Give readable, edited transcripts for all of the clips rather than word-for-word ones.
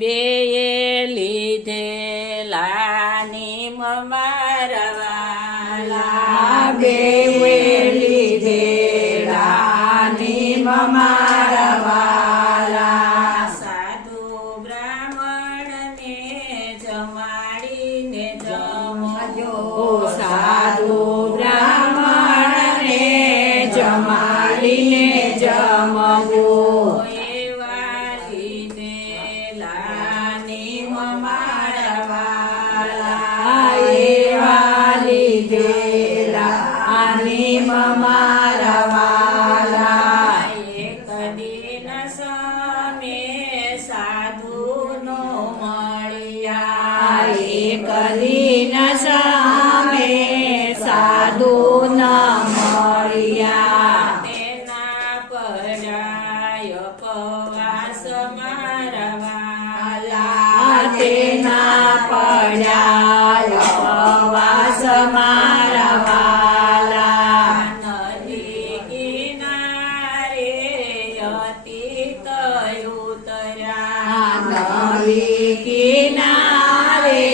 બેયે લીધેલા નિમ મારવાલા, બેયે લીધેલા નિમ મારવાલા, સાધુ બ્રાહ્મણને જમાડીને જમજો, સાધુ બ્રાહ્મણને જમાડીને જમવો. એવા લીધેલા નિમ મારવાલા, એવા લીધેલા નિમ મારવાલા, એક દિન સમે સાધુનો મળ્યા, એક દિન સામે સાધુ ન મળ્યા, તેના પડાય પવાસ મારવાલા, તેના પડ્યા પવાસ મારવાલા, નદી કિનારે અતીત ઉતર્યા, નદી કિનારે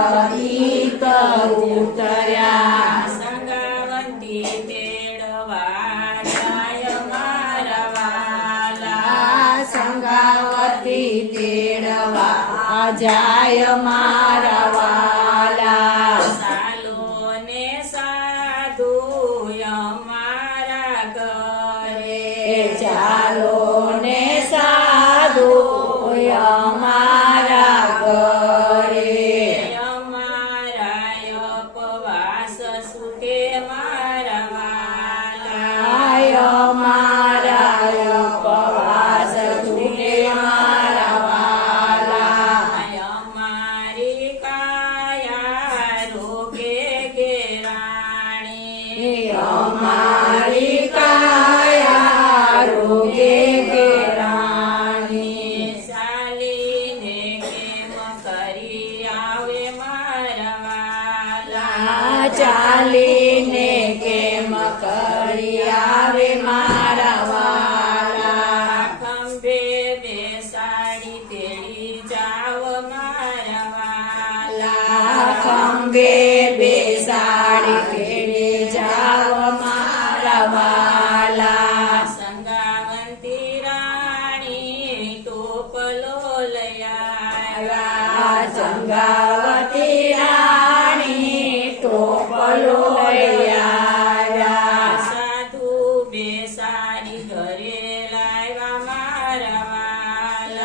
અતીત ઉતર્યા, સંગાવંતી તેડવા જાય મારવાલા, સંગાવતી તેડવા જાય મારવાલા, સાલો ને સાધુ અમારા ઘરે, ચાલો ને સાધુ અમારા ઘરે, અમારા ઉપવાસ સુટે મારવાલા, અમારા ઉપવાસ છૂટે મારવાલા, અમારી કાયા રોગે ઘેરાણી, અમારી કાયા રોગે ઘેરાણી, ચાલીને કેમ કરી આવે મારવાલા, ચાલીને કેમ કરી આવે મારવાલા, ખંભે બેસાડી તેડી જાવ મારવાલા, ખંભે બેસાડી તેડી જાવ મારવાલા, સંગાવંતી રાણી ટોપલો લઈ આવ્યા, સંગાવતી રાણી ટોપલો લઈ આવ્યા, સાધુ બેસાડી ઘરે લાવ્યા મારવાલા,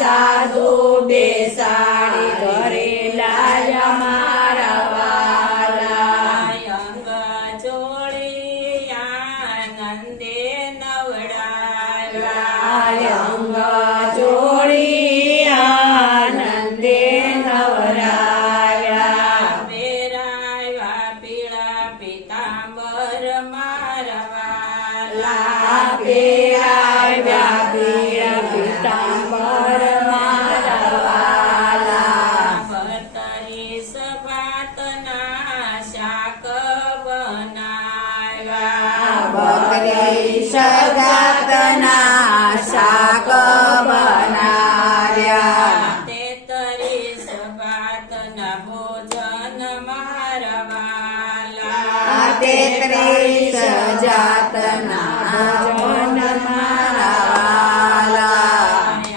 સાધુ બેસાડી ઘરે લાયા મારવાલા, અંગ જોડી આનંદે નવડાવ્યા, અંગ જોડી આનંદે નવરાવ્યા, વેરાવ્યા પીળા પીતાંબર મારવાલા, પહેરાવ્યા પીળા પીતાંબર મારવાલા, બત્રીસ ભાતના શાક બનાવ્યા, 32 જાતના શાક બનાવ્યા, 33 ભાતના ભોજન મારવાલા, 33 જાતના ભોજન મારવાલા,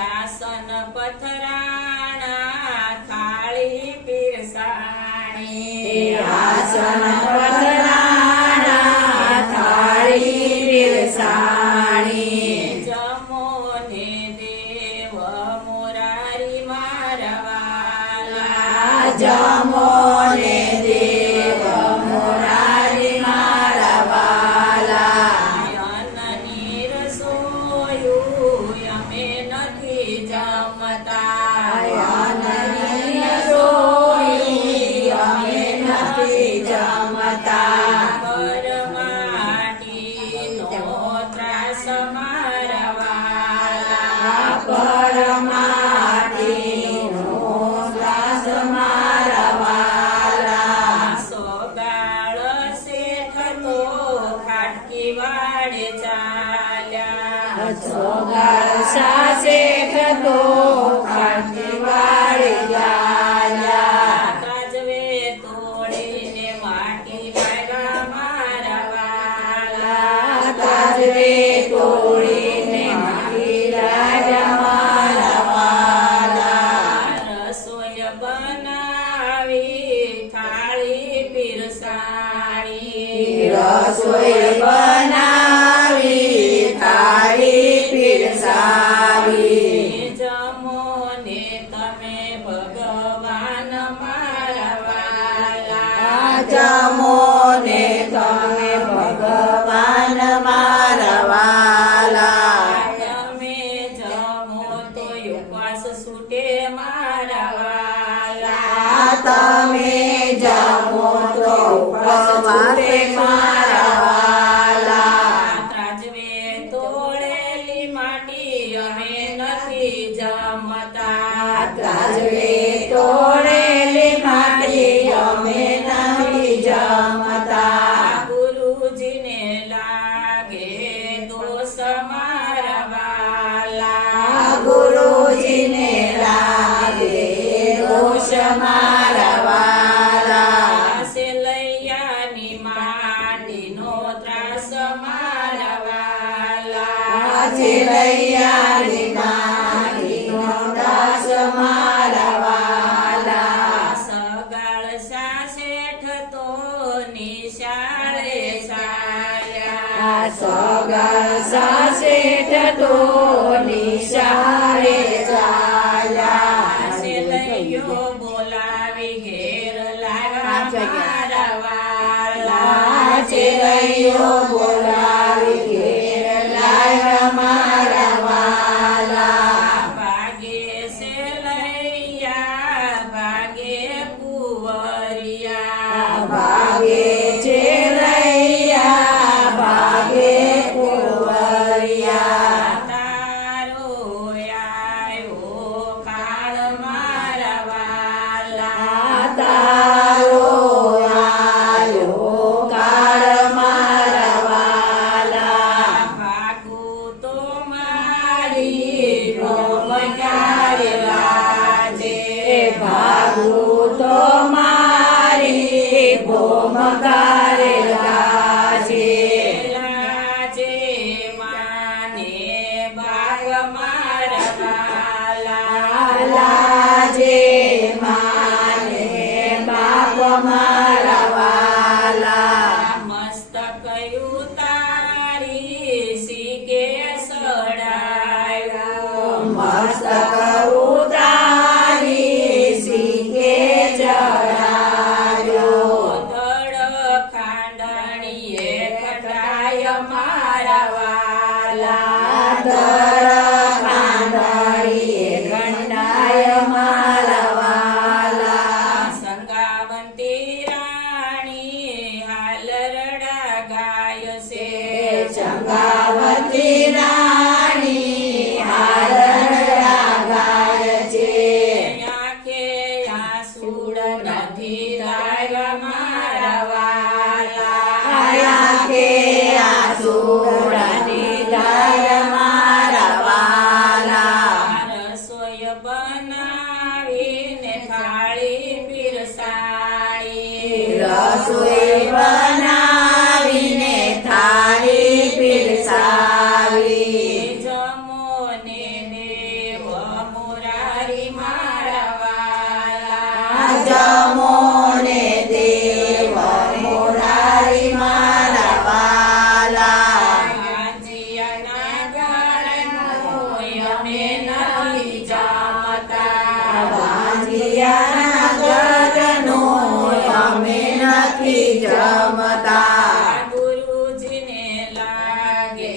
આસન પથરાણા થાળી પીરસાણી, આસન પથરાણા થાળી પીરસાણી, જમો ને દેવ મોરારી મારવાલા, જમો ને દેવ મોરારી મારવાલા, અન્નની માટકી વાડે ચાલ્યા સોગાળ સાસે થતો કાંતિ વાળી ચાલ્યા તાજવે તોડીને માટી પાડ્યા મારા વાલા તાજવે તોડીને માટી રાજા મારા વાલા રસોઈ બનાવી થાળી પીરસાણી રસોઈ બનાવી થાળી પીરસાવી જમો ને તમે ભગવાન મારા વાલા જમો ને તમે ભગવાન મારા વાલા તમે જમો તો ઉપવાસ છૂટે મારા વાલા તમે જમો તો ઉપવાસે મારા વાલા તાજવે તોડેલી માટી અમે નથી જમતા તાજવે તોડેલી માટી અમે નથી જમતા ગુરુજીને લાગે દોષ મારા વાલા ગુરુજીને લાગે દોષ મારા વાલા સેલૈયાની માટીનો ત્રાસ મારા વાલા ચેલૈયાની માટીનો દાસ મારા વાલા સગાળ સાસેઠ તો નિશાળે ચાલ્યા સગા સાસેઠ તો નિશાળે ચાલ્યા સેલૈયો બોલાવી ઘેર લાવ્યા મારા વાલા ચેલૈયો બોલાવી ઘેર લાવ્યા મારા વાલા ભાગે સેલૈયા ભાગે કુંવરિયા ભાગે ચેલૈયા ભાગે કુંવરિયા તારો આયો કાળ મારા વાલા તારો આયો કાળ મારા વાલા ભાગું તો મારી ભોમકારે લાજે ભાગું તો મારી ભોમકારે લાજે લાજે માને બાગ મારા વાલા લાજે માને બાપ મારા વાલા મસ્તક ઉતારી સીકે સડાયો મસ્તક ઉતારી સીકે ચડાયો ધડ ખાંડણીએ ખટાય મારા વાલા દર કાંદળીએ ગંડાય મારા વાલા સંગાવંતી રાણી હાલ રડા ગાય છે ચંગાવતી રાણી હાલરડા ગાય છે આંખે આંસુડ નથી લાગ્યા મારા વાલા આયા કે આસુરની ગાય મારા વાલા રસોઈ બનાવીને થાળી પીરસાણી રસોઈ બનાવીને થાળી પીરસાવી જમો ને દેવ મુરારી મારા વાલા જમો ને દેવ મોરારી મારા વાલા ગાંજિયાના ગાળનો અમે નથી જમતા ગાંધિયાના ઘરનો અમે નથી જમતા ગુરુજીને લાગે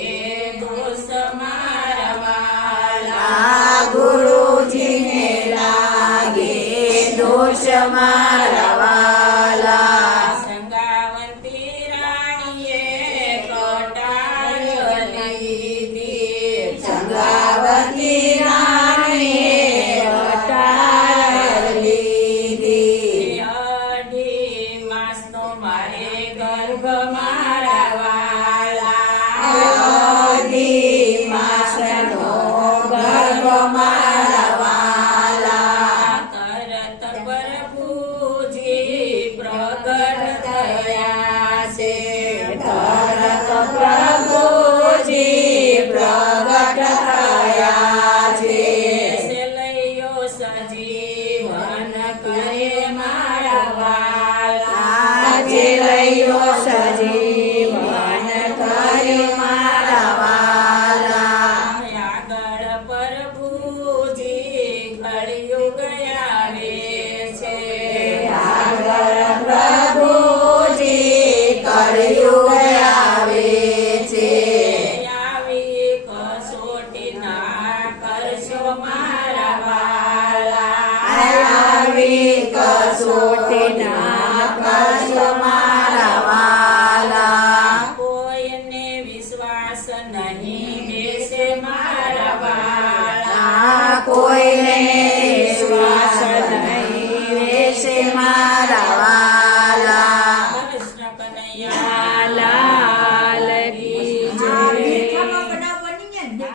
દોષ મારા વાલા આ ગુરુજીને લાગે દોષ મારા વાલા સંગાવંતી રાણીએ કટાળ લીધી સંગાવતી રાણીએ વટાળ લીધી અઢી માસનો મારે ગર્ભ મારા વાલા કર્યો સજીવન કર્યું મારા વાલા આગળ પ્રભુજી કળિયુગ આવે છે આગળ પ્રભુજી કળિયુગ આવે છે આવી કસોટી ના કરશો મારા વાલા આવી કસોટી ના કરશો મારા વાલા કોઈને વિશ્વાસ નહીં બેસે મારા વાલા આ કોઈને વિશ્વાસ નહીં વેશે મારા વાલા કૃષ્ણ કનૈયા લાલ